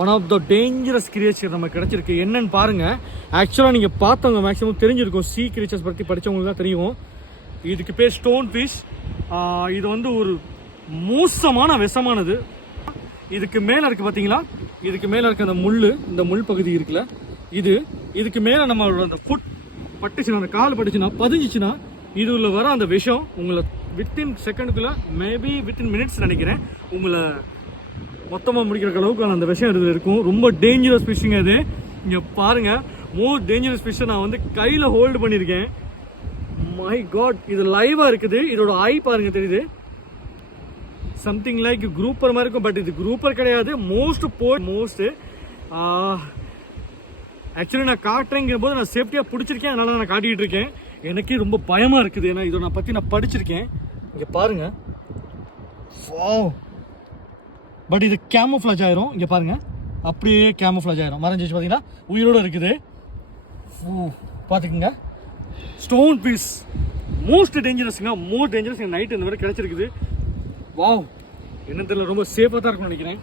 One of the dangerous creature நமக்கு கிடச்சிருக்கு. என்னன்னு பாருங்கள். ஆக்சுவலாக நீங்கள் பார்த்தவங்க மேக்ஸிமம் தெரிஞ்சிருக்கும், சீ கிரியேச்சர்ஸ் பற்றி படித்தவங்களுக்கு தான் தெரியும். இதுக்கு பேர் ஸ்டோன் ஃபிஷ். இது வந்து ஒரு மோசமான விஷமானது. இதுக்கு மேலே இருக்குது பார்த்தீங்களா, இதுக்கு மேலே இருக்க அந்த முள், இந்த முள் பகுதி இருக்குல்ல, இதுக்கு மேலே நம்மளோட அந்த ஃபுட் பட்டுச்சுன்னா, அந்த கால் பட்டுச்சுன்னா, பதிஞ்சிச்சுன்னா, இதுல வர அந்த விஷம் உங்களை வித்தின் செகண்டுக்குள்ளே, மேபி வித்தின் மினிட்ஸ் நினைக்கிறேன், உங்களை மொத்தமாக முடிக்கிற அளவுக்கு அந்த விஷயம் இதில் இருக்கும். ரொம்ப டேஞ்சரஸ் ஃபிஷ்ஷுங்க இது. இங்கே பாருங்கள், மோஸ்ட் டேஞ்சரஸ் ஃபிஷ்ஷை நான் வந்து கையில் ஹோல்டு பண்ணியிருக்கேன். மை காட், இது லைவாக இருக்குது. இதோட ஐ பாருங்கள், தெரியுது, சம்திங் லைக் குரூப்பர் மாதிரி இருக்கும். பட் இது குரூப்பர் கிடையாது, மோஸ்ட்டு ஆக்சுவலி நான் காட்டுறேங்கிற போது நான் சேஃப்டியாக பிடிச்சிருக்கேன், அதனால நான் காட்டிகிட்டு இருக்கேன். எனக்கே ரொம்ப பயமாக இருக்குது, ஏன்னா இதை நான் பற்றி நான் படிச்சிருக்கேன். இங்கே பாருங்கள், பட் இது கேமோஃப்ளாஜ் ஆயிரும். இங்கே பாருங்கள், அப்படியே கேமோஃப்ளாஜ் ஆயிரும், மறைஞ்சிச்சு பார்த்தீங்கன்னா, உயிரோடு இருக்குது. பார்த்துக்குங்க, ஸ்டோன் பீஸ் மோஸ்ட் டேஞ்சரஸ்ங்க, மோஸ்ட் டேஞ்சரஸ். நைட்டு இந்த மாதிரி கிடச்சிருக்குது. வாவ், என்ன தெரியல, ரொம்ப சேஃபாக தான் இருக்கும்னு நினைக்கிறேன்.